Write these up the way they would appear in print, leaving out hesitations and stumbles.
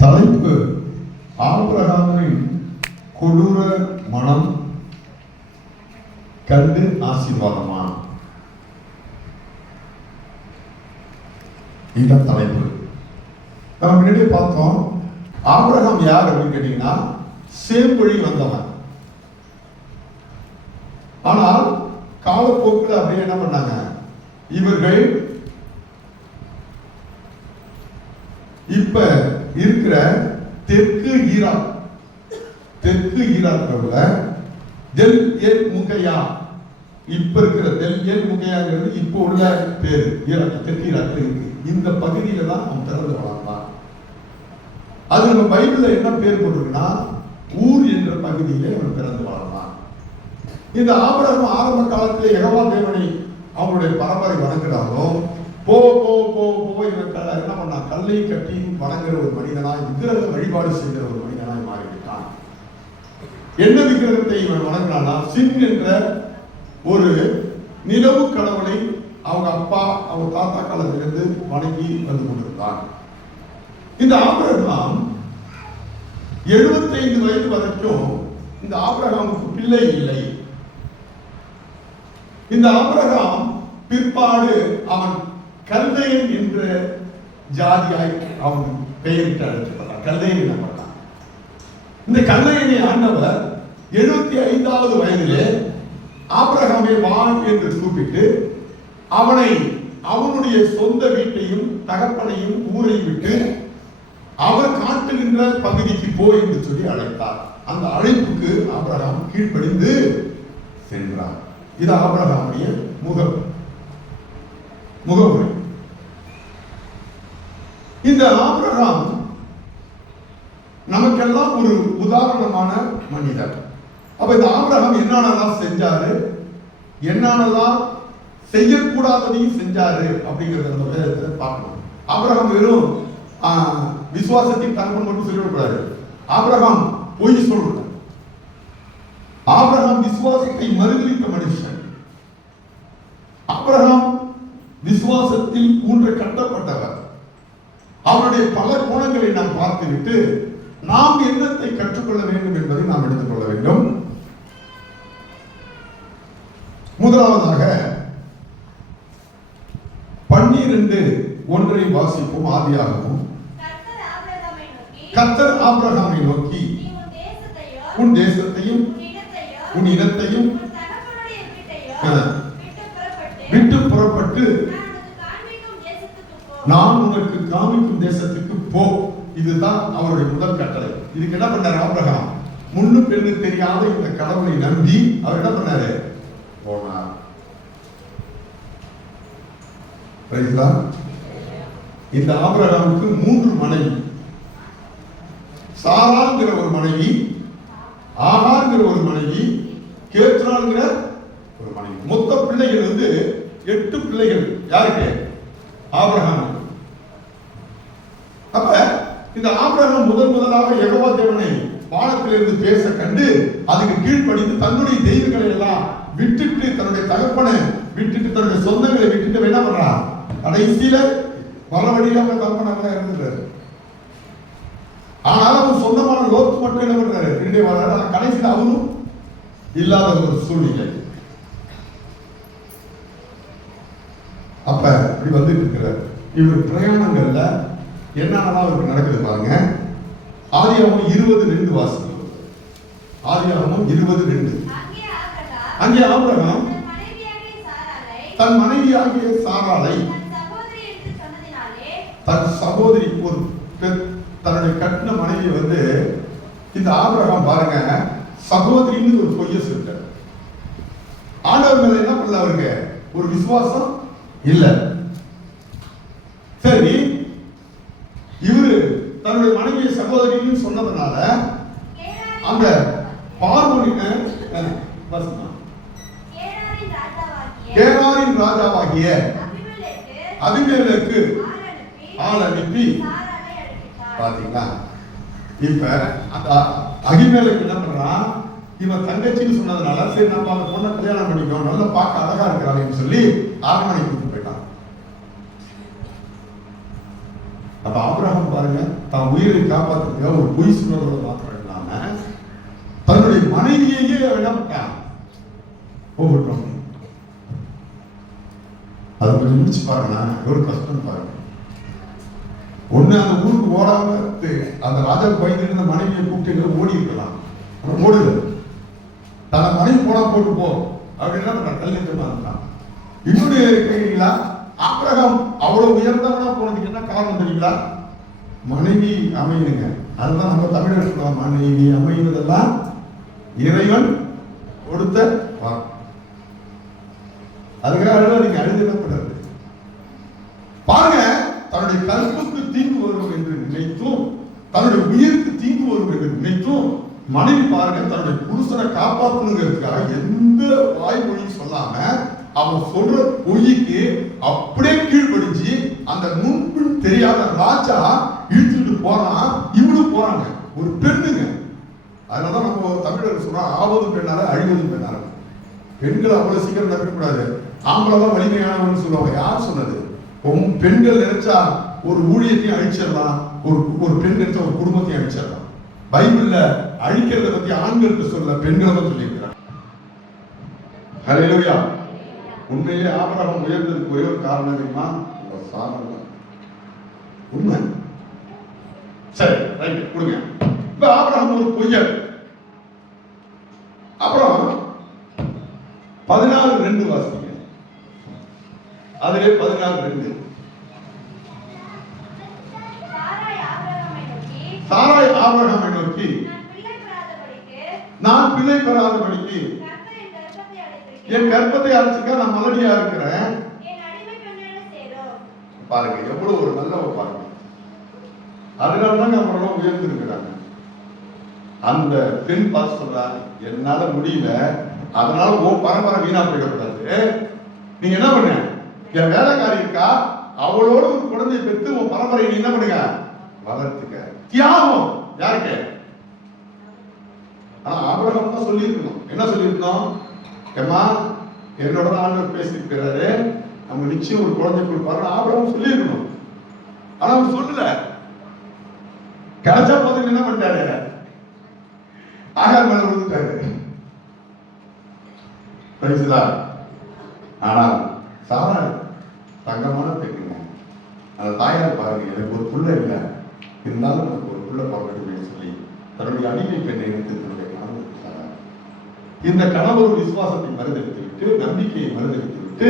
தலைப்பு ஆபிரகாமின் கொடூர மனம் கண்டு ஆசீர்வாதமா? இதான் தலைப்பு. நம்ம முன்னாடியே பார்த்தோம். ஆபிரகாம் யார் அப்படின்னு கேட்டீங்கன்னா சேம் வழி வந்தவன். ஆனால் காலப்போக்கில் அப்படியே என்ன பண்ணாங்க, இவர்கள் இப்ப இருக்கிற தெற்கு ஈராக்ல தெல் எல் முகையா, இப்ப இருக்கிற தெல் எல் முகையாங்கிறது இப்போ உள்ள பேரு ஈராக், தெற்கு ஈராக் இருக்கு. இந்த பகுதியில தான் அவன் பிறந்து வளர்ந்தான். அது நம்ம பைபிள்ல என்ன பேர் போட்டிருக்குன்னா ஊர் என்ற பகுதியிலே அவன் பிறந்து வளர்ந்தான். இந்த ஆபிரகாம் ஆரம்ப காலத்திலே யெகோவா தேவனை அவங்களுடைய பரம்பரை வணங்குறாலும் போ போ போ போ இவன் என்ன பண்ணா, கல்லை கட்டி வணங்குற ஒரு மனிதனாய், விக்கிரக வழிபாடு செய்கிற ஒரு மனிதனாய் மாறிவிட்டான். என்ன விக்கிரகத்தை இவன் வணங்கினானா, சின் என்ற ஒரு நிலவு கடவுளை அவங்க அப்பா அவங்க தாத்தா காலத்திலிருந்து வணங்கி வந்து கொண்டிருந்தான். இந்த ஆபிரகாம் 75 வயது வரைக்கும் இந்த ஆபிரகாமுக்கு பிள்ளை இல்லை. இந்த ஆபிரகாம் பிற்பாடு அவன் கல்தையன் என்ற ஜாதியாய் அவன் பெயரிட்டு அழைக்கப்பட்டான். கல்தையன் எனப்பட்டான். இந்த கல்தையனை ஆண்டவர் 75வது வயதிலே ஆபிரகாமை வா என்று கூப்பிட்டு அவனை அவனுடைய சொந்த வீட்டையும் தகப்பனையும் ஊரை விட்டு அவர் காட்டுகின்ற பகுதிக்கு போ என்று சொல்லி அழைத்தார். அந்த அழைப்புக்கு ஆபிரகாம் கீழ்ப்படிந்து சென்றார். இது ஆபிரகாமுடைய முகமுறை. இந்த ஆபிரகாம் நமக்கெல்லாம் ஒரு உதாரணமான மனிதர். அப்ப இந்த ஆபிரகாம் என்னென்னலாம் செஞ்சாரு, என்னென்னலாம் செய்யக்கூடாததையும் செஞ்சாரு அப்படிங்கிறத நம்ம வேதத்துல பார்க்கணும். ஆபிரகாம் வெறும் விசுவாசத்தின் தகவல் மட்டும் சொல்லிவிடக்கூடாது. ஆபிரகாம் பொய் சொல்றார். ஆபிரகாம் விசுவாசத்தை மறுதலித்த மனுஷன். ஆபிரகாம் விசுவாசத்தில் ஊன்ற கட்டப்பட்டவர். அவருடைய பல கோணங்களை நாம் பார்த்துவிட்டு நாம் என்னத்தை கற்றுக்கொள்ள வேண்டும் என்பதை நாம் எடுத்துக்கொள்ள வேண்டும். முதலாவதாக 12:1 வாசிப்போம். ஆதியாகமம். கர்த்தர் ஆபிரகாமை நோக்கி, உன் தேசத்தையும் உன் இனத்தையும் விட்டு புறப்பட்டு நான் உனக்கு காமிக்கும் தேசத்துக்கு போ. இதுதான் அவருடைய முதல் கட்டளை. இதுக்கு என்ன பண்ணாரு ஆபிரகாம்? முன்னு பெண்ணு தெரியாத இந்த கடவுளை நம்பி அவர் என்ன பண்ணாரு? போனார். இந்த ஆபிரகாமுக்கு 3 மனைவி. சாராங்கிற ஒரு மனைவி, ஆகார்ங்கிற ஒரு மனைவி, கேத்ராங்கிற ஒரு மனைவி. மொத்த பிள்ளைகள் 8 பிள்ளைகள். யாருக்கு? ஆபிரகாம். அப்ப இந்த ஆபிரகாம் முதலாக யெகோவா தேவனை வானத்திலிருந்து பேச கண்டு அதுக்கு கீழ்ப்படிந்து தன்னுடைய தெய்வங்களை எல்லாம் விட்டுட்டு, தன்னுடைய தகப்பனை விட்டுட்டு, தன்னுடைய சொந்தங்களை விட்டுட்டு என்ன பண்றான்? கடைசியில வர வழியில அவங்க தகப்பனாக இருந்துட்டாரு. ஆனாலும் அவர் சொந்தமான லோத்து மட்டும் என்ன பண்றாரு? திரும்பி வர்றாரு. கடைசியில் அவரும் இல்லாத ஒரு சூழ்நிலை. அப்ப இப்படி வந்துட்டு இருக்கிறார். இவர் பிரயாணங்கள்ல என்னென்னலாம் அவருக்கு நடக்குது பாருங்க. ஆதியாகமம் 20:2 வாசிக்கிறோம். ஆதியாகமம் 20:2. அங்கே ஆபிரகாம் தன் மனைவியாகிய சாராளை தன் சகோதரி, ஒரு தன்னுடைய கட்டின மனைவி இந்த ஆபிரகாம் பாருங்க சகோதரின்னு ஒரு பொய்ய சொல்லிட்டார். ஆண்டவர் மேல என்ன பண்ணல அவருக்கு? ஒரு விசுவாசம் இல்ல. சரி, இவரு தன்னுடைய மனைவியை சகோதரின்னு சொன்னதுனால அந்த கேராரின் ராஜாவாகிய அபிமெலேக்கு ஆள் அனுப்பி, பாத்தீங்களா? இப்ப அந்த அபிமெலேக்கு என்ன பண்றான்? இவன் தங்கச்சின்னு சொன்னதுனால சரி நம்ம அந்த பொண்ணை கல்யாணம் பண்ணிக்கோ, நல்லா பார்க்க அழகா இருக்கிறாங்கன்னு சொல்லி அரண்மனை கூட்டு போயிட்டான். அப்ப ஆபிரகாம் பாருங்க தான் உயிரை காப்பாற்றுறதுக்காக ஒரு பொய் சொன்னதோட மாத்திரம் இல்லாம தன்னுடைய மனைவியையே என்ன பண்ணான் போகட்டும். அது கொஞ்சம் முடிச்சு பாருங்க, எவ்வளவு கஷ்டம் பாருங்க. ஒண்ணு அந்த ஊருக்கு ஓடாம அந்த ராஜா பயந்து இருந்த மனைவியை கூப்பிட்டு ஓடி இருக்கலாம், ஓடுது. தன மனைவி போனா போட்டு போ அப்படின்னா கல்யாணமா இருந்தான். இன்னொரு கேட்கிறீங்களா, ஆபிரகாம் அவ்வளவு உயர்ந்தவனா போனதுக்கு என்ன காரணம் தெரியுங்களா? மனைவி அமையுங்க. அதுதான் நம்ம தமிழர் சொல்லுவோம், மனைவி அமைவதெல்லாம் இறைவன் கொடுத்த வாக்கு. அதுக்காக நீங்க அழுதப்படாது. பாருங்க, தன்னுடைய கல்புக்கு தீங்கு வரும் என்று நினைத்தும் தன்னுடைய உயிருக்கு தீங்கு வரும் என்று நினைத்தும் மனைவி பாருங்க தன்னுடைய புருஷனை காப்பாற்றணுங்கிறதுக்காக எந்த வாய்மொழியும் சொல்லாம அவன் சொல்ற பொய்க்கு அப்படியே கீழ்படிஞ்சு அந்த முன்பின் தெரியாத ராஜா இழுத்துட்டு போறான். இவனும் போறாங்க, ஒரு பெண்ணுங்க. அதனாலதான் நம்ம தமிழர் சொல்றோம், ஆவது பெண்ணால அழிவது பெண்ணால. பெண்கள் அவ்வளவு சீக்கிரம் நம்பக்கூடாது, ஆம்பளை வலிமையானவன்னு சொல்லுவாங்க. யார் சொன்னது? பெண்கள் நினைச்சா ஒரு ஊழியத்தையும் அழிச்சிடலாம், ஒரு பெண் நினைச்சா ஒரு குடும்பத்தையும் அழிச்சிடலாம். பைபிள்ல அழிக்கிறத பத்தி ஆண்களுக்கு சொல்ல, பெண்களை பத்தி சொல்லியிருக்கிறார். ஹல்லேலூயா. உண்மையிலே ஆபிரகாம் உயர்ந்ததுக்கு ஒரே ஒரு காரணம் தெரியுமா? உண்மை. சரி, ரைட், கொடுங்க. இப்ப ஆபிரகாம் ஒரு பொய்யர். அப்புறம் 14:2 வாசிங்க. அதிலே 14:2. சாராய் ஆபிரகாமை நோக்கி, நான் பிள்ளை பெறாதபடிக்கு என் கர்ப்பத்தை அழைச்சிக்க நான் மலடியா இருக்கிறேன். பாருங்க எவ்வளவு ஒரு நல்ல பாருங்க. அதனாலதான் அவங்களோட உயர்ந்து இருக்கிறாங்க. அந்த பெண் பார்த்து சொல்றாரு, என்னால முடியல, அதனால உன் பரம்பரை வீணா போயிடக்கூடாது. நீங்க என்ன பண்ண, என் வேலைக்காரி இருக்கா, அவளோட ஒரு குழந்தையை பெற்று உன் பரம்பரை நீ என்ன பண்ணுங்க, வளர்த்துக்க. தியாகம் யாருக்கு? ஆனா ஆபிரகாம் தான் சொல்லியிருக்கணும். என்ன சொல்லியிருக்கணும்? ஏமா என்னோட தான் ஆண்டவர் பேசியிருக்கிறாரு, நம்ம நிச்சயம் ஒரு குழந்தை கொடுப்பாரு ஆபிரகாம் சொல்லியிருக்கணும். ஆனா அவர் சொல்லல. கிடைச்சா போது என்ன பண்ணிட்டாரு, ஆகார் மேல விழுந்துட்டாரு. ஆனால் சாரா தங்கமான பெண்ணுங்க. அந்த தாயார் பாருங்க, எனக்கு ஒரு புள்ள இல்லை, இருந்தாலும் எனக்கு ஒரு புள்ள பிறக்கட்டும்னு சொல்லி தன்னுடைய அடிமை பெண்ணை எடுத்து தன்னுடைய கணவர் கொடுத்தாங்க. இந்த கணவர் விசுவாசத்தை மறுதளித்து விட்டு, நம்பிக்கையை மறுதளித்து விட்டு,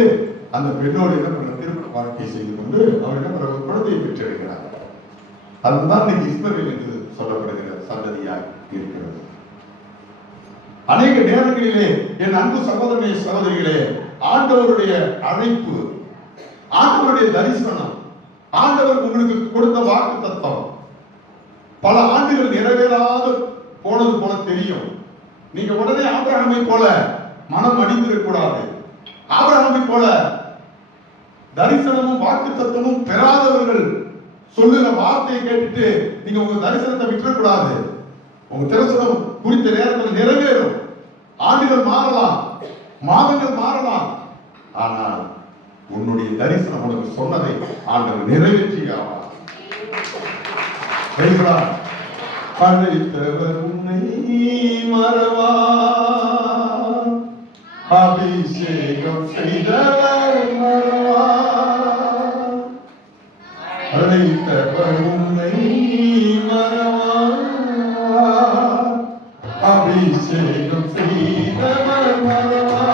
அந்த பெண்ணோடு என்ன பண்ண திருமண வாழ்க்கையை செய்து கொண்டு அவர் என்ன பண்ண ஒரு குழந்தையை பெற்றெடுக்கிறார். அதுதான் இன்னைக்கு இஸ்மவேல் என்று சொல்லப்படுகிற சந்ததியாய் இருக்கிறது. அநேக நேரங்களிலே என் அன்பு சகோதரனே சகோதரிகளே, ஆண்டவருடைய அழைப்பு, ஆண்டவருடைய தரிசனம், ஆண்டவர் உங்களுக்கு கொடுத்த வாக்கு தத்துவம் பல ஆண்டுகள் நிறைவேறாது போனது போல தெரியும். நீங்க உடனே ஆபிரகாமை போல மனம் அடிந்திடக்கூடாது. ஆபிரகாமை போல தரிசனமும் வாக்கு தத்துவமும் பெறாதவர்கள் சொல்லுகிற வார்த்தையை கேட்டுட்டு நீங்க உங்க தரிசனத்தை விட்டுறக்கூடாது. உங்க தரிசனம் குறித்த நேரத்தில் நிறைவேறும். ஆண்டுகள் மாறலாம், மாதங்கள் மாறலாம், ஆனால் உன்னுடைய தரிசனம் உனக்கு சொன்னதை ஆண்டவர் நிறைவேற்றியாவார். அழைத்தவர் உன்னை மறவா, அபிஷேகம் செய்தவர் மறவா. அழைத்தவர் உன்னை மறவா, அபிஷேகம் செய்தவர் மறவா.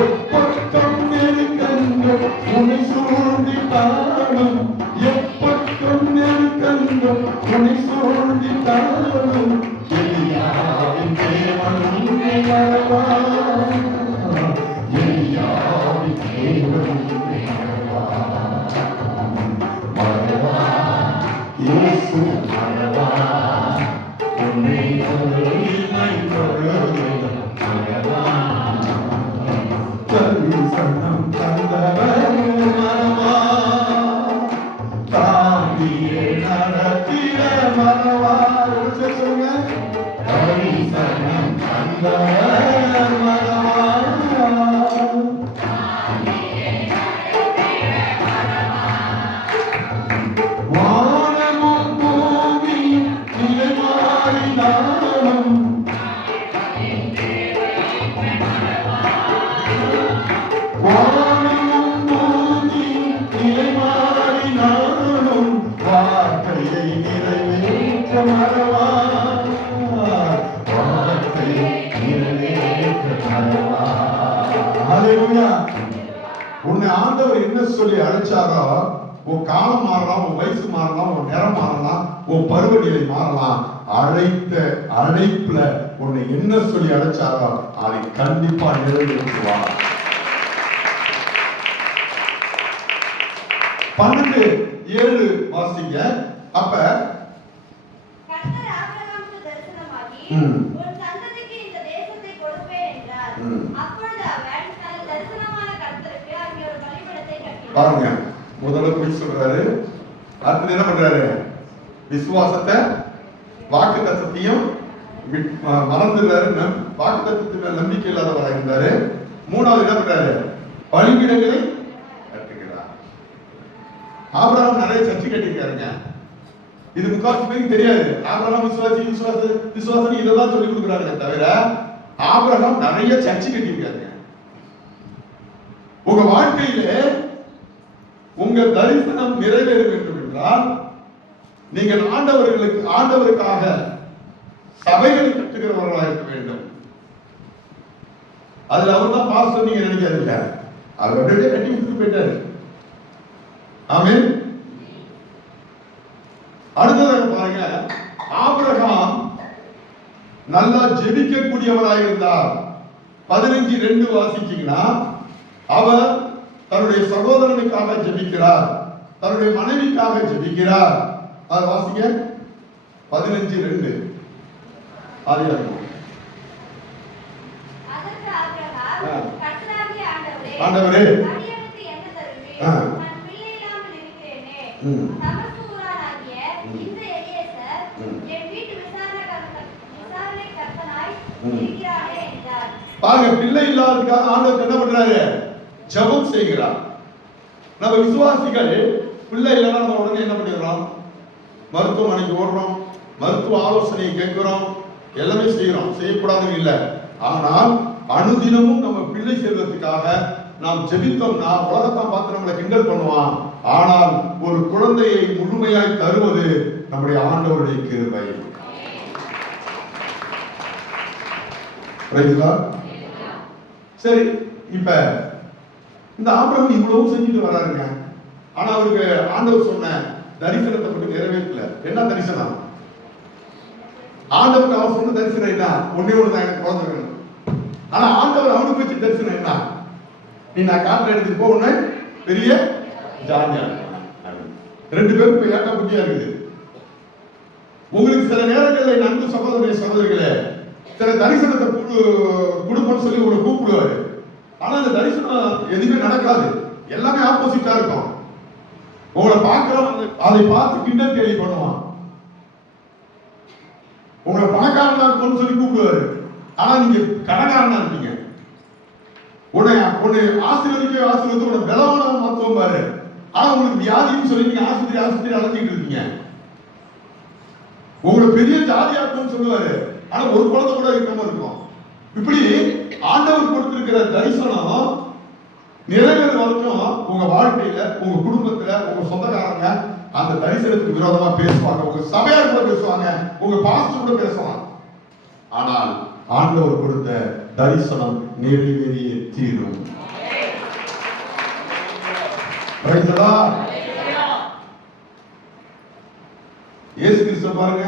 எப்பட்டம் நெருக்கங்கள் உன்னை சூழ்ந்திட்டாலும், எப்பட்டம் நெருக்கங்கள் உன்னை சூழ்ந்திட்டாலும், எலியாவின் தேவன் உன்னை மறவா, எலியாவின் தேவன் உன்னை மறவா. மறவா இயேசு மறவா, உன்னை மகிமை கொள்ளும் மறவா. தரிசனம் தந்தவர் மறவா, தாங்கியே நடத்திட மறவா. சொல்லுங்க, தரிசனம் தந்தவர் மறவா, வா சொல்லி அழைச்சாரோ, உன் காலம் மாறலாம், உன் வயசு மாறலாம், உன் நிறம் மாறலாம், உன் பருவநிலை மாறலாம், அழைப்புல உன்னை என்ன சொல்லி அழைச்சாரோ அதை கண்டிப்பா நிறைவேற்றுவார். 12:7 வாசிங்க. அப்ப கர்த்தர் ஆபிரகாமுக்கு தரிசனமாகி, உன் சந்ததிக்கு இந்த தேசத்தை கொடுப்பேன் என்றார். அப்பொழுது அவன் தனது தரிசனமான கர்த்தருக்கு அங்கே ஒரு பலிபீடத்தை கட்டினான். பாருங்க, முதல்ல போய் சொல்றாரு, அடுத்து என்ன பண்றாரு? விசுவாசத்தை வாக்குத்தத்தத்தையும் மறந்துடுறாரு. வாக்குத்தத்தத்தின் நம்பிக்கை இல்லாதவராக இருந்தாரு. மூணாவது என்ன பண்றாரு? பலிபீடங்களை கட்டுகிறார். ஆபிரகாம் நிறைய சர்ச்சை கட்டிருக்காருங்க. இது முக்கால் பேருக்கு தெரியாது. ஆபிரகாம் விசுவாசம் இதெல்லாம் சொல்லி கொடுக்குறாங்க தவிர ஆபிரகாம் நிறைய சர்ச்சை கட்டிருக்காருங்க. உங்க வாழ்க்கையில உங்க தரிசனம் நிறைவேற வேண்டும் என்றால் நீங்கள் ஆண்டவருக்காக சபைகளை கட்டுகிறவர்களாக இருக்க வேண்டும். அதுல அவர் தான் பாஸ்டர் நீங்க நினைக்காதீங்க. அவர் அப்படியே கட்டி விட்டு போயிட்டாரு. ஆமென். அடுத்ததாக பாருங்க, ஆபிரகாம் நல்லா ஜெபிக்க கூடியவராக இருந்தார். 15:2 வாசிச்சீங்கன்னா, அவர் தன்னுடைய சகோதரனுக்காக ஜெபிக்கிறார், தன்னுடைய மனைவிக்காக ஜெபிக்கிறார். அது வாசிங்க. 15:2 ஆதியாகமம். அதற்கு ஆபிரகாம், கர்த்தராகிய ஆண்டவரே, அடியேனுக்கு என்ன தருவீர்? நான் பிள்ளை இல்லாமல் இருக்கிறேனே. தமஸ்கு ஊரானாகிய இந்த எலியேசர் என் வீட்டு விசாரணை கர்த்தனாய் இருக்கிறானே என்றார். பாருங்க, பிள்ளை இல்லாததுக்காக ஆண்டவர் என்ன பண்றாரு? ஜெபம் செய்கிறார். நம்ம விசுவாசிகள் பிள்ளை இல்லைன்னா நம்ம உடனே என்ன பண்ணிடுறோம்? மருத்துவமனைக்கு ஓடுறோம், மருத்துவ ஆலோசனையை கேட்கிறோம், எல்லாமே செய்யறோம், செய்யக்கூடாதுன்னு இல்லை. ஆனால் அனுதினமும் நம்ம பிள்ளை செல்வதற்காக நாம் ஜெபித்தோம்னா உலகத்தான் பார்த்து நம்மளை கிண்டல் பண்ணுவான். ஆனால் ஒரு குழந்தையை முழுமையாய் தருவது நம்முடைய ஆண்டவருடைய கிருபை. சரி, இப்ப இந்த ஆபிரகாம் இவ்வளவு செஞ்சுட்டு வராருங்க. ஆனா அவருக்கு ஆண்டவர் சொன்ன தரிசனத்தை மட்டும் நிறைவேற்றல. என்ன தரிசனம்? ஆண்டவருக்கு அவர் சொன்ன தரிசனம் என்ன? ஒன்னே ஒண்ணுதான், எனக்கு குழந்தை வேணும். ஆனா ஆண்டவர் அவனுக்கு வச்ச தரிசனம் என்ன? நீ நான் காட்டுல எடுத்துட்டு போ, உன்னை பெரிய ஜாலியா. 2 பேரும் ஏட்டா புத்தியா இருக்குது. உங்களுக்கு சில நேரங்களில் நன்கு சகோதரிகளே சில தரிசனத்தை கொடுப்போம்னு சொல்லி உங்களை கூப்பிடுவாரு. ஆனா அந்த தரிசனம் எதுவுமே நடக்காது, எல்லாமே ஆப்போசிட்டா இருக்கும். உங்களை பார்க்கிறோம், அதை பார்த்து கிண்டல் கேள்வி பண்ணுவான். உங்களை பணக்காரனா இருக்கும்னு சொல்லி கூப்பிடுவாரு. ஆனா நீங்க கடன்காரனா இருப்பீங்க. உன்னை ஆசீர்வதித்து உன்னை பலவான மருத்துவம் பாரு. ஆனா உங்களுக்கு வியாதின்னு சொல்லி நீங்க ஆஸ்பத்திரி அலைஞ்சிட்டு இருக்கீங்க. உங்களை பெரிய ஜாதியாக்கும்னு சொல்லுவாரு. ஆனா ஒரு குழந்தை கூட இருக்காம இருக்கும். இப்படி ஆண்டவர் கொடுத்திருக்கிற தரிசனம் நிறைவேற வரைக்கும் உங்க வாழ்க்கையில, உங்க குடும்பத்துல, உங்க சொந்தக்காரங்க அந்த தரிசனத்துக்கு விரோதமா பேசுவாங்க, உங்க சபையார் கூட பேசுவாங்க, உங்க பாஸ்டர் கூட பேசுவாங்க. ஆனால் ஆண்டவர் கொடுத்த தரிசனம் நிறைவேறியே தீரும். இயேசு கிறிஸ்து பாருங்க,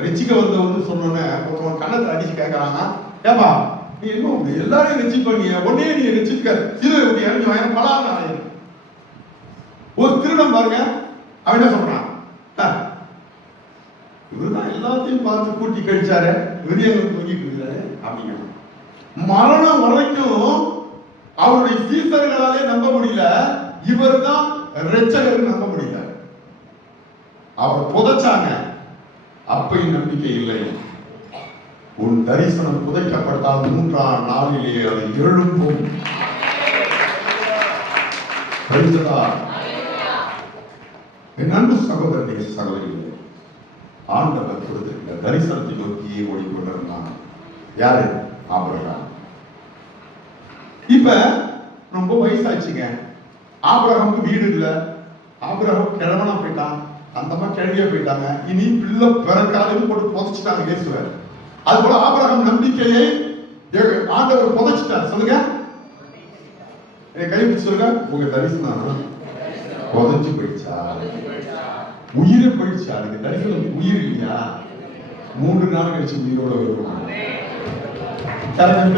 ரட்சிக்க வந்தவன்னு சொன்னோன்னே ஒருத்தவன் கண்ணத்தை அடிச்சு கேட்கறாங்க, ஏப்பா நீ என்ன எல்லாரையும் ரட்சிக்க பண்ணீங்க, உடனே நீ ரட்சிக்க சிலுவை விட்டு இறங்கி வாங்க பலான்னு. ஒரு திருடம் பாருங்க, அவன் என்ன சொல்றான்? இவருதான் எல்லாத்தையும் பார்த்து கூட்டி கழிச்சாரு, விரியங்கள் தூங்கிட்டு இருக்கிறாரு அப்படிங்க. மரணம் வரைக்கும் அவருடைய சீசர்களாலே நம்ப முடியல, இவர் தான் இரட்சகர் நம்ப முடியல. அவர் புதைச்சாங்க, அப்பையும் நம்பிக்கை இல்லை. உன் தரிசனம் புதைக்கப்பட்டால் 3ஆம் நாளிலே அது எழும்பும். என் அன்பு சகோதரனே சகோதரிகளே, ஆண்டவர் கொடுத்திருக்கிற தரிசனத்தை நோக்கியே ஓடிக்கொண்டிருந்தான். யாரு? ஆபிரகாம். இப்ப ரொம்ப வயசாச்சுங்க. ஆபிரகாமுக்கு வீடு இல்ல, ஆபிரகாம் கிழவனா போயிட்டான், அந்த மாதிரி கேள்வியா போயிட்டாங்க. இனி பிள்ளை பிறக்காதுன்னு போட்டு புதைச்சிட்டாங்க இயேசுவை. அது போல ஆபிரகாம் நம்பிக்கையை ஆண்டவர் புதைச்சிட்டார். சொல்லுங்க, கை பிடிச்சு சொல்லுங்க, உங்க தரிசனம் புதைஞ்சு போயிடுச்சா? உயிரை போயிடுச்சா? அதுக்கு தரிசனம் உயிர் இல்லையா? 3 நாள் கழிச்சு உயிரோட வருவான். தரிசனம்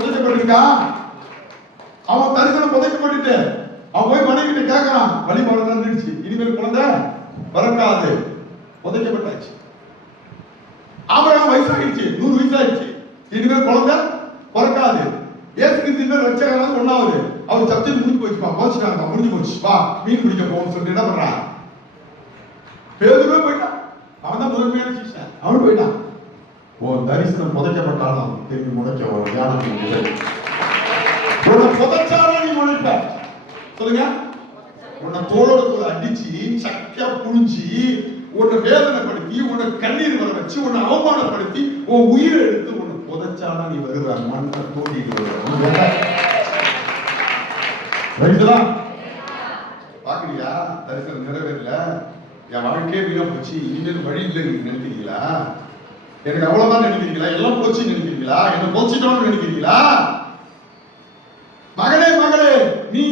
புதைக்கப்பட்டிருக்கா? அவன் தரிசனம் புதைக்கப்பட்டு அவன் போய் மனைவிட்ட கேட்கறான், வழிபாடு நடந்துடுச்சு, இனிமேல் குழந்தை பிறக்காது, புதைக்கப்பட்டாச்சு. ஆபிரகாம் வயசாகிடுச்சு, 100 வயசாகிடுச்சு, இனிமேல் குழந்தை பிறக்காது. இயேசு கிறிஸ்து ரட்சகராக ஒண்ணாவது அவர் சர்ச்சையில் முடிஞ்சு போச்சுப்பா, போச்சுட்டாங்க, முடிஞ்சு போச்சு, வா மீன் பிடிக்க போகணும்னு சொல்லிட்டு என்ன பண்றான்? பேதுருவே போயிட்டான். அவன் தான் முதன்மையான சிஷ்யன், அவன் போயிட்டான். உன் தரிசனம் புதைக்கப்பட்டாலும் திரும்பி முளைக்க ஒரு ஞானம் உன்னை புதைச்சாலும் நீ முளைப்ப. சொல்லுங்க, உன்னை தோளோட தோல் அடிச்சு சக்கையா புழிஞ்சி உன்னை வேதனைப்படுத்தி உன்னை கண்ணீர் வர வச்சு உன்னை அவமானப்படுத்தி உன் உயிரை எடுத்து உன்னை புதைச்சாலும் நீ வருவ. மண்ணை தோண்டிட்டு வருவ. பாக்குறியா? தரிசனம் நிறைவேறல, என் வாழ்க்கையே வீணா போச்சு, இனிமேல் வழி இல்லை நினைக்கிறீங்களா? எனக்கு அவ்வளவுதான் நினைக்கிறீங்களா? எல்லாம் போச்சு நினைக்கிறீங்களா? என்ன போச்சுட்டோம்னு நினைக்கிறீங்களா? மகளே மகளே, நீ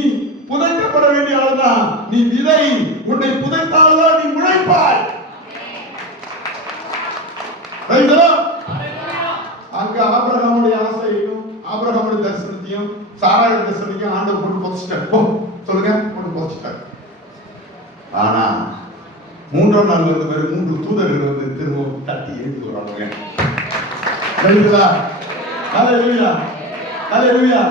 புதைக்கப்பட வேண்டிய ஆளுதான். நீ விதை, உன்னை புதைத்தால்தான் நீ முளைப்பாய். அங்க ஆபிரகாமுடைய ஆசையையும் ஆபிரகாமுடைய தரிசனத்தையும் சாராய தரிசனத்தையும் ஆண்டவர் கொண்டு புதைச்சிட்டார். சொல்லுங்க, கொண்டு புதைச்சிட்டார். ஆனா 3ஆம் நாள்ல இருந்து வேறு 3 தூதர்கள் வந்து திரும்ப தட்டி எழுதி வராங்க. சரிங்களா? ஹல்லேலூயா, ஹல்லேலூயா.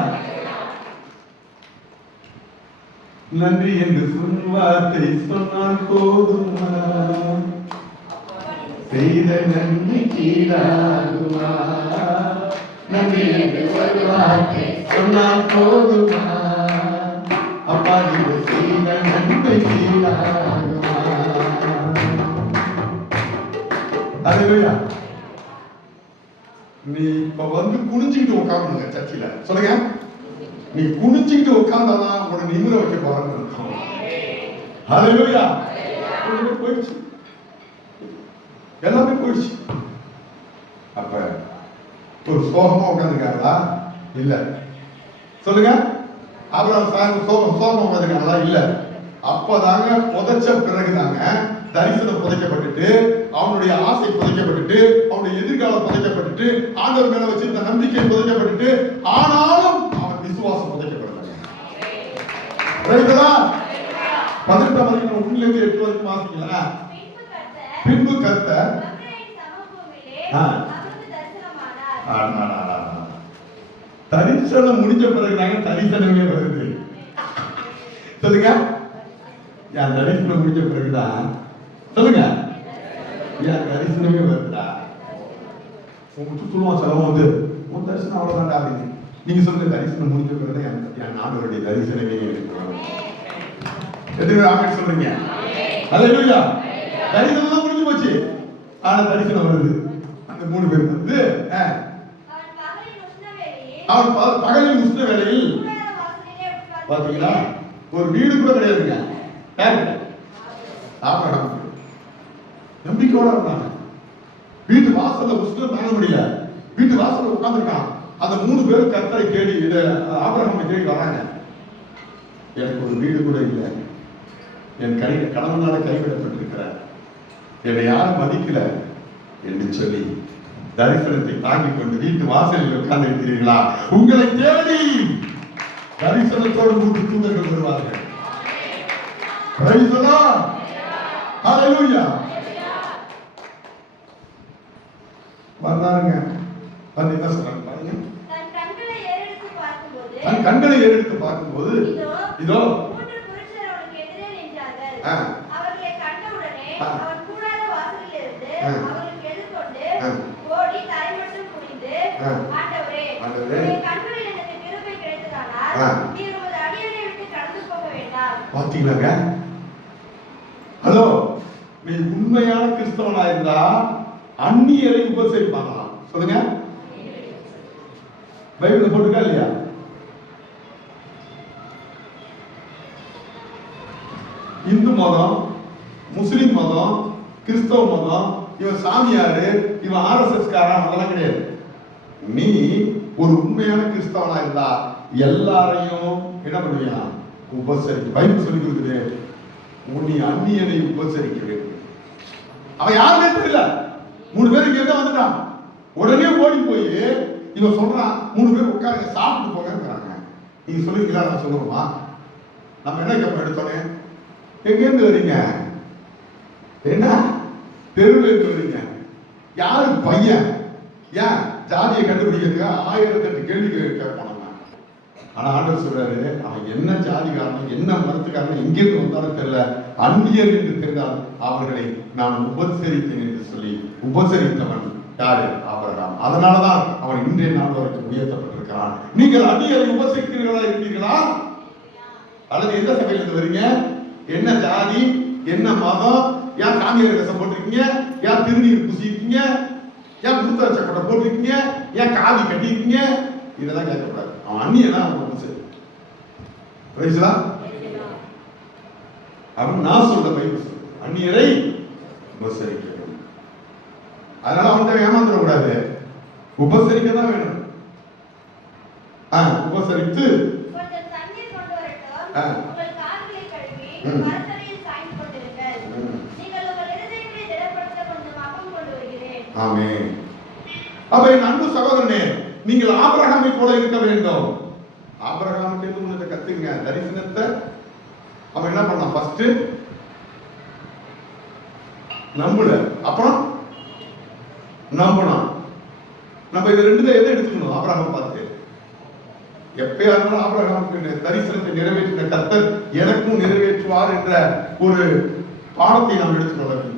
நன்றி என்று வார்த்தை சொன்னால் போதுமா? செய்த நன்றி கீழாகுமா? நன்றி என்று ஒரு வார்த்தை சொன்னால் போதுமா? அப்பா நீங்க செய்த நன்மை கீழாகுமா? ஹல்லேலூயா. நீ இப்ப வந்து குனிஞ்சுக்கிட்டு உட்கார்ந்துங்க சர்ச்சில. சொல்லுங்க, நீ குனிஞ்சுக்கிட்டு உட்கார்ந்தாதான் உன்னை நிமிர வைக்க போறான்னு இருக்கும். ஹல்லேலூயா. போயிடுச்சு, எல்லாமே போயிடுச்சு. அப்ப ஒரு சோகமா உட்கார்ந்துருக்காங்களா? இல்ல. சொல்லுங்க, ஆபிரகாம் சோகமா உட்கார்ந்துருக்காங்களா? இல்ல. அப்பதாங்க புதைச்ச பிறகுதாங்க தரிசனம் புதைக்கப்பட்டுட்டு, அவனுடைய ஆசை புதைக்கப்பட்டுட்டு, அவனுடைய எதிர்காலம் புதைக்கப்பட்டுட்டு, ஆண்டவர் மேல வச்சிருந்த நம்பிக்கை புதைக்கப்பட்டுட்டு, ஆனாலும் அவன் விசுவாசம் புதைக்கப்படல. 18 வரைக்கும் 1 லிருந்து 8 வரைக்கும் வாசிக்கலாம். பின்பு கர்த்தர் தரிசனம் முடிஞ்ச பிறகுதாங்க தரிசனமே வருது. சொல்லுங்க, என் தரிசனம் முடிஞ்ச பிறகுதான், சொல்லுங்க, என் தரிசனமே வருதுடா. உங்களுக்கு சொல்லுவான் செலவு வந்து உன் தரிசனம் அவ்வளவுதான்டா அப்படின்னு. நீங்க சொல்லுங்க, தரிசனம் முடிஞ்ச பிறகுதான் என் ஆண்டவருடைய தரிசனமே எனக்கு வரும். எத்தனை ஆமென் சொல்றீங்க? ஹல்லேலூயா. தரிசனம் தான் முடிஞ்சு போச்சு, ஆனா தரிசனம் வருது. அந்த 3 பேர் வந்து அவன் பகலில் உஷ்ண வேளையில், பாத்தீங்களா, ஒரு வீடு கூட கிடையாதுங்க. ஆபிரகாம் நம்பிக்கையோட இருந்தாங்க. வீட்டு வாசல்ல உஷ்ணம் தாங்க முடியல, வீட்டு வாசல்ல உட்கார்ந்துருக்கான். அந்த 3 பேர் கர்த்தரை தேடி ஆபிரகாமை தேடி வராங்க. எனக்கு ஒரு வீடு கூட இல்லை, என் கணவனால கைவிடப்பட்டிருக்கிறார், என்னை யாரும் மதிக்கல என்று சொல்லி தரிசனத்தை தாங்கிக் கொண்டு வீட்டு வாசலில் உட்கார்ந்து இருக்கிறீர்களா? உங்களை தேடி தரிசனத்தோடு 3 தூதர்கள் வருவார்கள். Praise the Lord. Hallelujah. வந்தாருங்க. வந்து என்ன சொல்றாங்க பாருங்க. தன் கண்களை ஏறெடுத்து பார்க்கும்போது இதோ 3 புருஷர் அவனுக்கு எதிரே நின்றார்கள். அவர்களை கண்டவுடனே அவன் கூடார வாசலில் இருந்து அவர்களுக்கு எதிர்கொண்டு ஓடி தரை மட்டும் குனிந்து, ஆண்டவரே, உம்முடைய கண்களில் எனக்கு கிருபை கிடைத்ததானால் நீர் உமது அடியாரை விட்டு கடந்து போக வேண்டாம். பாத்தீங்களாங்க? ஹலோ, நீ உண்மையான கிறிஸ்தவனா இருந்தா அந்நியரை உபசரிப்பாங்களா? சொல்லுங்க, பைபிள்ல போட்டுக்கா இல்லையா? இந்து மதம், முஸ்லிம் மதம், கிறிஸ்தவ மதம், இவன் சாமியாரு, இவன் RSS காரன், அதெல்லாம் கிடையாது. நீ ஒரு உண்மையான கிறிஸ்தவனா இருந்தா எல்லாரையும் என்ன பண்ணுவீங்க? உபசரிக்க. பைபிள் சொல்லி கொடுக்குது, நீ அந்நியனை உபசரிக்க வேண்டும். அவன் யாருமே தெரியல. 3 பேர் இங்க வந்துட்டான். உடனே ஓடி போய் இவன் சொல்றான், 3 பேர் உட்காருங்க, சாப்பிட்டு போங்கிறாங்க. நீங்க சொல்லுவீங்களா? நான் சொல்லுவோமா? நம்ம என்ன கேட்போம் எடுத்தோன்னே? எங்க இருந்து வரீங்க? என்ன தெருவில் இருந்து வரீங்க? யாரு பையன்? ஏன் ஜாதியை கண்டுபிடிக்கிறதுக்கு 1008 கேள்வி கேட்போம் நம்ம. ஆனா ஆண்டவர் சொல்றாரு, அவன் என்ன ஜாதிக்காரன், என்ன மதத்துக்காரன், எங்கிருந்து வந்தாலும் தெரியல, அந்நியர் என்று தெரிந்தால் அவர்களை நான் உபசரித்தேன் என்று சொல்லி உபசரித்தவன் யாரு? ஆபிரகாம். அதனாலதான் அவன் இன்றைய நாள் வரைக்கும் உயர்த்தப்பட்டிருக்கிறான். நீங்கள் அந்நியரை உபசரிக்கிறீர்களா இருக்கிறீர்களா? அல்லது எந்த சபையிலிருந்து வரீங்க? என்ன ஜாதி, என்ன மதம், ஏன் சாமியார் வேஷம் போட்டிருக்கீங்க, ஏன் திருநீர் பூசிருக்கீங்க, ஏன் புத்தக சக்கரை போட்டிருக்கீங்க, ஏன் காவி கட்டிருக்கீங்க? இதெல்லாம் கேட்கக்கூடாது. அவன் அந்நியனா அவன் அவன் நான் சொல்ற பைபிள் சொல்ற அந்நியரை உபசரிக்க வேண்டும். அதனால அவன்கிட்ட ஏமாந்துட கூடாது, உபசரிக்க தான் வேணும். உபசரித்து ஆமென். அப்ப என் அன்பு சகோதரனே, நீங்கள் ஆபிரகாமை போல இருக்க வேண்டும். ஆபிரகாமுக்கு ஒண்ணு கத்துங்க, தரிசனத்தை. அவன் என்ன பண்ணான்? ஃபர்ஸ்ட் நம்பல, அப்புறம் நம்பினான். நம்ம இது ரெண்டு எதை எடுத்துக்கணும்? ஆபிரகாம் பார்த்து எப்பயா இருந்தாலும் ஆபிரகாமுக்கு தரிசனத்தை நிறைவேற்றின கர்த்தர் எனக்கும் நிறைவேற்றுவார் என்ற ஒரு பாடத்தை நாம் எடுத்துக்கொள்ள வேண்டும்.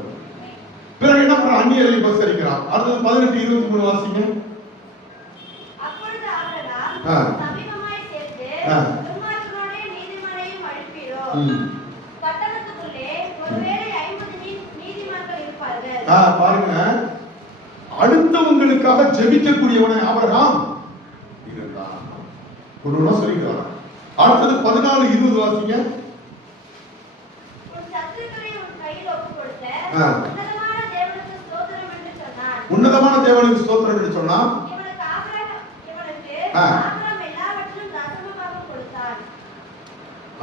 பிறகு என்ன பண்ற? அந்நியரை உபசரிக்கிறான். அடுத்தது 18-23 வாசிங்க. அப்பொழுது ஆபிரகாம் சமீபமாய் சேர்த்து துன்மார்க்கனோடே நீதிமானையும் அழிப்பீரோ? பட்டணத்துக்குள்ளே ஒருவேளை 50 நீதிமான்கள் இருப்பார்கள். பாருங்க, அடுத்தவங்களுக்காக ஜெபிக்கக்கூடியவனை ஆபிரகாம் இருந்தான். ஒருவனா சொல்லிட்டு வர. அடுத்தது 14-20 வாசிங்க. உன் சத்துருக்களை உன் கையில் ஒப்புக் கொடுத்த உன்னதமான தேவனுக்கு ஸ்தோத்திரம் என்று சொன்னான்.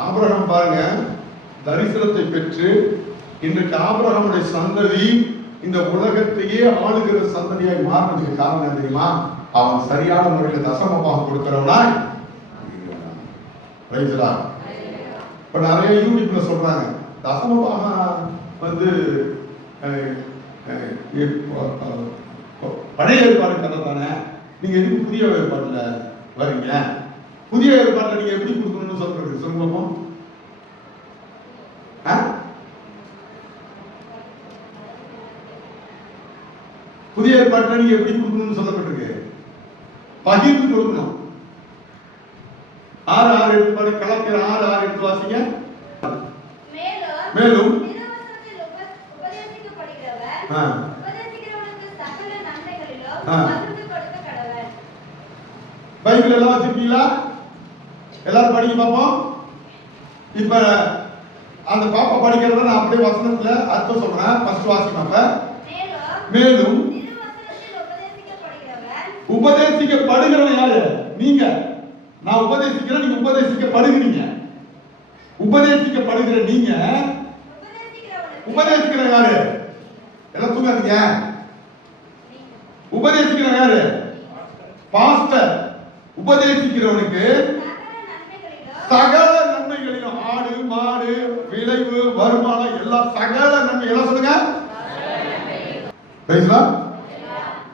ஆபிரகாம் பாருங்க, தரிசனத்தை பெற்று இன்றைக்கு ஆபிரகாமுடைய சந்ததி இந்த உலகத்தையே ஆளுகிற சந்ததியாய் மாறினதுக்கு காரணம் என்ன தெரியுமா? அவன் சரியான முறையில் தசமபாகம் கொடுக்கிறவனாய். இப்ப நிறைய யூடியூப்ல சொல்றாங்க, தசமபாகம் வந்து பழைய ஏற்பாடு கதை தானே, நீங்க எதுக்கு புதிய ஏற்பாடுல வரீங்க? புதிய ஏற்பாடுல நீங்க எப்படி கொடுக்கணும்னு சொல்றது சொல்லுங்க. புதிய ஏற்பாடுல நீங்க எப்படி கொடுக்கணும்னு சொல்லப்பட்டிருக்கு? பகிர்ந்து கொடுக்கணும். 6:6 எடுத்து கலக்கிற 6:6 எடுத்து வாசிங்க. மேலும் பைபிள் எல்லாம் வச்சிருக்கீங்களா? எல்லாரும் படிக்க பார்ப்போம். இப்ப அந்த பாப்பா படிக்கிறத நான் அப்படியே வசனத்துல அர்த்தம் சொல்றேன். ஃபர்ஸ்ட் வாசிப்பா. மேலும் உபதேசிக்கப்படுகிறவன் யாரு? நீங்க. நான் உபதேசிக்கிறேன், நீங்க உபதேசிக்கப்படுகிறீங்க. உபதேசிக்கப்படுகிற நீங்க. உபதேசிக்கிற யாரு? எல்லாம் தூங்காதீங்க. உபதேசிக்கிற யாரு? பாஸ்டர். உபதேசிக்கிறவனுக்கு சகல நன்மைகளிலும், ஆடு மாடு விளைவு வருமானம் எல்லாம் சகல நன்மை. எல்லாம் சொல்லுங்க. பேசலாம்.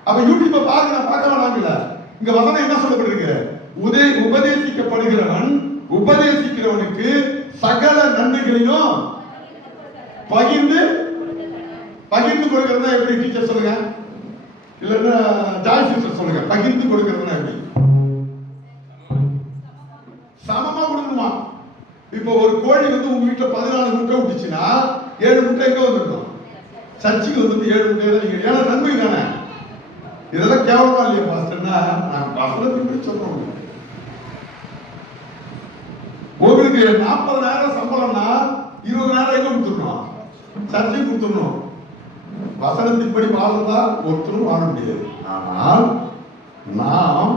அப்ப யூடியூப்பை பாருங்க, பார்க்க வேணாம்ல. இங்க வசனம் என்ன சொல்லப்பட்டிருக்கு? உபதேசிக்கப்படுகிறவன் உபதேசிக்கிறவனுக்கு சகல நன்மைகளிலும் பகிர்ந்து கொடுக்கிறதா எப்படி? டீச்சர் சொல்லுங்க, இல்லன்னா ஜாய் சிஸ்டர் சொல்லுங்க. பகிர்ந்து கொடுக்கிறதுனா எப்படி? சமமா கொடுக்கணுமா? இப்போ ஒரு கோழி வந்து உங்க வீட்டுல 14 முட்டை விட்டுச்சுன்னா 7 முட்டை எங்க வந்துருக்கும்? சர்ச்சுக்கு வந்து 7 முட்டை தான். நீங்க ஏன்னா நன்மை தானே. இதெல்லாம் கேவலமா இல்லையா பாஸ்டர்னா? நான் வசனத்துக்கு சொல்றோம். உங்களுக்கு 40,000 சம்பளம்னா 20,000 எங்க கொடுத்துடணும்? சர்ச்சைக்கு கொடுத்துடணும். வசனத்தின்படி வாழ்ந்தா ஒருத்தரும் வாழ முடியாது. ஆனால் நாம்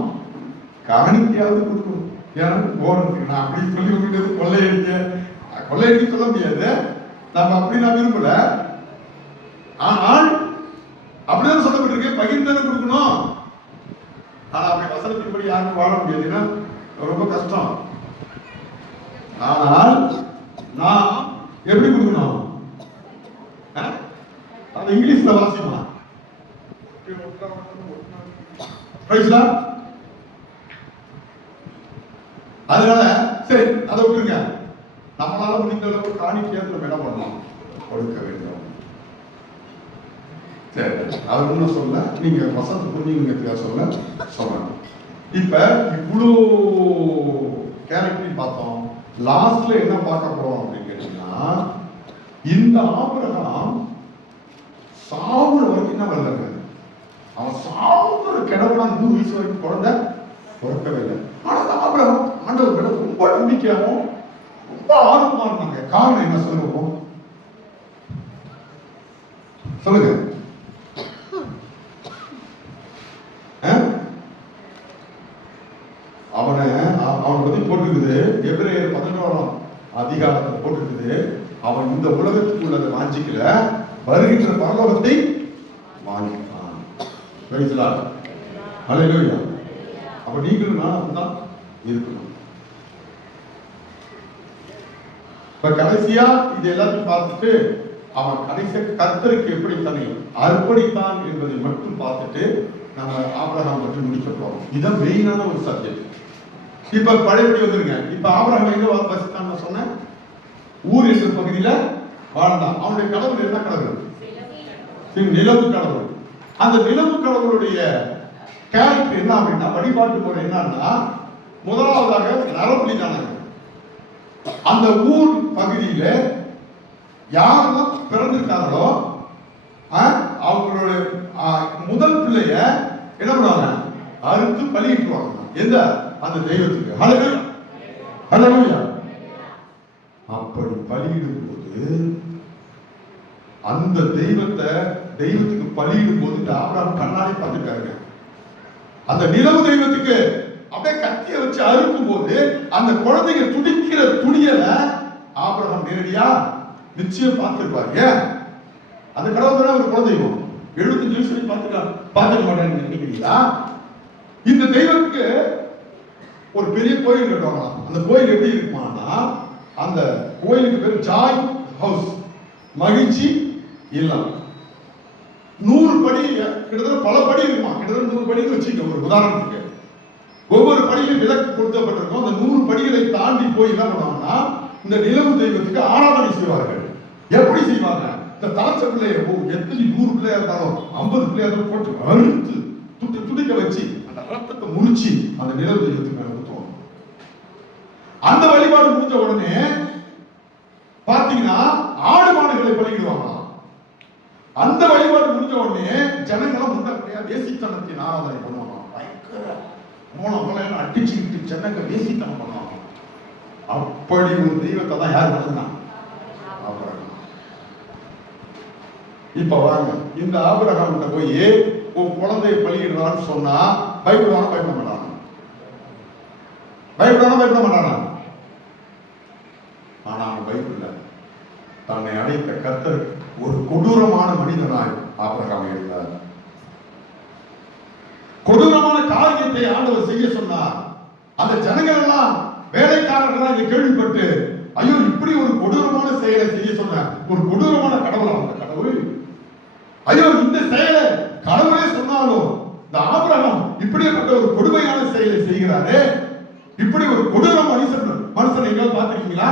காணிக்கையாவது கொடுக்கணும். எனக்கு ஓடுறதுக்கு. நான் அப்படி சொல்லி விட்டுட்டு கொள்ளையடிக்க சொல்ல முடியாது, நம்ம அப்படி நான் விரும்பல. ஆனால் அப்படிதான் சொல்லப்பட்டிருக்கு, பகிர்ந்தானே கொடுக்கணும். ஆனா அப்படி வசனத்தின்படி யாருக்கும் வாழ முடியாதுன்னா ரொம்ப கஷ்டம். ஆனால் நான் எப்படி கொடுக்கணும்? அது இங்கிலீஷ்ல வாசிமா. அதனால சரி, அதை விட்டுருங்க. நம்மளால முடிந்த அளவு காணிக்கையாவது நம்ம என்ன பண்ணலாம்? கொடுக்க வேண்டும். சரி, அவர் ஒன்றும் சொல்ல, நீங்க வசந்த புரிஞ்சுக்கிறதுக்காக சொல்லணும். இப்ப இவ்வளோ கேரக்டரையும் பார்த்தோம். லாஸ்ட்ல என்ன பார்க்க போறோம் அப்படின்னு கேட்டீங்கன்னா, இந்த ஆபிரகாம் சாவுற வரைக்கும் என்ன வரலங்க. அவன் சாவுற கிடவுனா 100 வயசு வரைக்கும் குழந்தை பிறக்கவே இல்லை. ஆனா ஆபிரகாம் ஆண்டவர் கிட்ட ரொம்ப நம்பிக்கையாகவும் ரொம்ப ஆர்வமா இருந்தாங்க. காரணம் என்ன சொல்லுவோம்? சொல்லுங்க. அவனை பத்தி போட்டுருக்குது, எபிரேயர் 11ஆம் அதிகாரத்தில் போட்டுருக்குது. அவன் இந்த உலகத்துக்குள்ளதை வாஞ்சிக்கல, வருகின்ற பரலோகத்தை வாங்கிட்டான். ஹல்லேலூயா. அப்ப நீங்களும் நானும் தான் இருக்கணும். இப்ப கடைசியா இது எல்லாத்தையும் பார்த்துட்டு அவன் கடைசியா கர்த்தருக்கு எப்படி தன்னை அர்ப்பணித்தான் என்பதை மட்டும் பார்த்துட்டு நம்ம ஆபிரகாம் பற்றி முடிக்க போறோம். இதுதான் மெயினான ஒரு சப்ஜெக்ட். இப்ப பழையபடி வந்துருங்க. இப்ப ஆபிரகாம் எங்க வசித்தான்னு சொன்னேன், ஊர் என்ற பகுதியில வாழ்ந்தான். அவனுடைய கடவுள் என்ன கடவுள்? நிலவு கடவுள். அந்த நிலவு கடவுளுடைய கேரக்டர் என்ன அப்படின்னா, வழிபாட்டு முறை என்னன்னா, முதலாவதாக நரபலி தானாங்க. அந்த ஊர் பகுதியில யாரெல்லாம் பிறந்திருக்காங்களோ அவங்களுடைய முதல் பிள்ளைய என்ன பண்ணுவாங்க? அறுத்து பலியிட்டுருவாங்க. எந்த? அந்த தெய்வத்துக்கு. ஹல்லேலூயா. அப்படி பலியிடும் போது அந்த தெய்வத்துக்கு பலியிடும் போது ஆபிரகாம் கண்ணாடி பார்த்துட்டாருங்க. அந்த நிலவு தெய்வத்துக்கு அப்படியே கத்திய வச்சு அறுக்கும் போது அந்த குழந்தைங்க துடிக்கிற துணியல ஆபிரகாம் நேரடியா நிச்சயம் பார்த்திருப்பாரு. அந்த கடவுள் தான் ஒரு குழந்தையும் 75 வயசு பார்த்துக்க மாட்டேன்னு நினைக்கிறீங்களா? இந்த தெய்வத்துக்கு ஒரு பெரிய கோயில் கட்டுவாங்களாம். அந்த கோயில் எப்படி இருக்குமானா, அந்த கோயிலுக்கு பேர் ஜாய் ஹவுஸ், மகிழ்ச்சி இல்லம். 100 படி, கிட்டத்தட்ட பல படி இருக்குமா, கிட்டத்தட்ட 100 படின்னு வச்சுக்க ஒரு உதாரணத்துக்கு. ஒவ்வொரு படியிலும் விளக்கு கொடுக்கப்பட்டிருக்கும். அந்த 100 படிகளை தாண்டி போய் என்ன பண்ணுவாங்கன்னா, இந்த நிலவு தெய்வத்துக்கு ஆராதனை செய்வார்கள். எப்படி செய்வாங்க? இந்த தலைச்ச பிள்ளைய எத்தனை 100 பிள்ளையா இருந்தாலும் 50 பிள்ளையா இருந்தாலும் போட்டு அறுத்து துடிக்க வச்சு அந்த ரத்தத்தை முறிச்சு அந்த நிலவு தெய்வத்துக்கு மேல ஊத்துவாங்க. அந்த வழிபாடு முடிஞ்ச உடனே பாத்தீங்கன்னா ஆடு மாடுகளை பலியிடுவாங்க. அந்த வழிபாடு முடிஞ்ச உடனே ஜனங்களும் முன்னாடியா வேசித்தனத்தின் ஆராதனை பண்ணுவாங்க. பயங்கர மூலம் அடிச்சுக்கிட்டு ஜனங்க வேசித்தனம் பண்ணுவாங்க. அப்படி ஒரு தெய்வத்தை தான் யார் வளர்ந்தான்? ஆபிரகாம். இப்ப வாங்க, இந்த ஆபிரகாம் கிட்ட போய் உன் குழந்தையை பலியிடுறான்னு சொன்னா பயப்பட மாட்டானா? பயப்பட மாட்டானா? ஆனா அவன் பயப்படல. தன்னை அழைத்த கர்த்தர் ஒரு கொடூரமான மனிதனாய் ஆபிரகாம் இருந்தார். கொடூரமான காரியத்தை ஆண்டவர் செய்ய சொன்னார். அந்த ஜனங்கள் எல்லாம் வேலைக்காரர்களா இதை கேள்விப்பட்டு, ஐயோ இப்படி ஒரு கொடூரமான செயலை செய்ய சொன்ன ஒரு கொடூரமான கடவுள் அந்த கடவுள், ஐயோ இந்த செயலை கடவுளே சொன்னாலும் இந்த ஆபிரகாம் இப்படிப்பட்ட ஒரு கொடுமையான செயலை செய்கிறாரு. இப்படி ஒரு கொடூர மனுஷன் எங்கேயாவது பார்த்திருக்கீங்களா?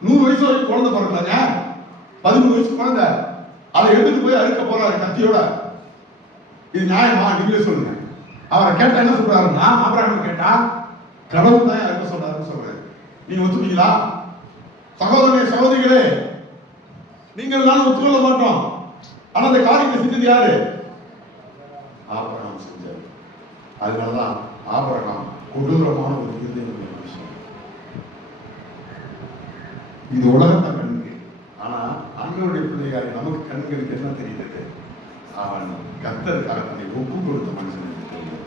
100 வயசு வரைக்கும் குழந்தை பிறக்கலாங்க, 13 வயசு குழந்தை, அதை எடுத்துட்டு போய் அறுக்க போறாரு கத்தியோட. இது நியாயமா? நீங்களே சொல்லுங்க. அவரை கேட்டா என்ன சொல்றாருன்னா, ஆபிரகாம் கேட்டா கடவுள் தான் அறுக்க சொல்றாருன்னு சொல்றாரு. நீங்க ஒத்துப்பீங்களா? சகோதரனே சகோதரிகளே, நீங்கள் நானும் ஒத்துக்கொள்ள மாட்டோம். ஆனா அந்த காரியத்தை செஞ்சது யாரு? ஆபிரகாம் செஞ்சாரு. அதனாலதான் ஆபிரகாம் கொடூரமான ஒரு விஷயம். இது உலகத்தை கண்ணுக்கு, ஆனா அண்ணனுடைய பிள்ளையாரு நமக்கு கண்களுக்கு என்ன தெரியுது? அவன் கர்த்தருக்காக தன்னை ஒப்பு கொடுத்த மனுஷன் தெரியும்.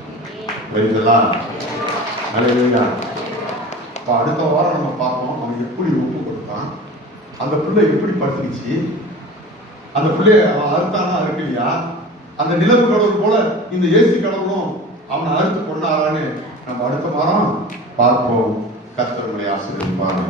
அடுத்த வாரம் நம்ம பார்ப்போம் அவன் எப்படி ஒப்பு கொடுத்தான், அந்த பிள்ளை எப்படி படுத்துக்கிச்சு, அந்த பிள்ளைய அவன் அறுத்தானா அறுக்கலையா, அந்த நிலவு கடவுள் போல இந்த இயேசு கடவுளும் அவனை அறுத்து கொண்டாரான்னு நம்ம அடுத்த வாரம் பார்ப்போம். கர்த்தர் உங்களை ஆசீர்வதிப்பார்.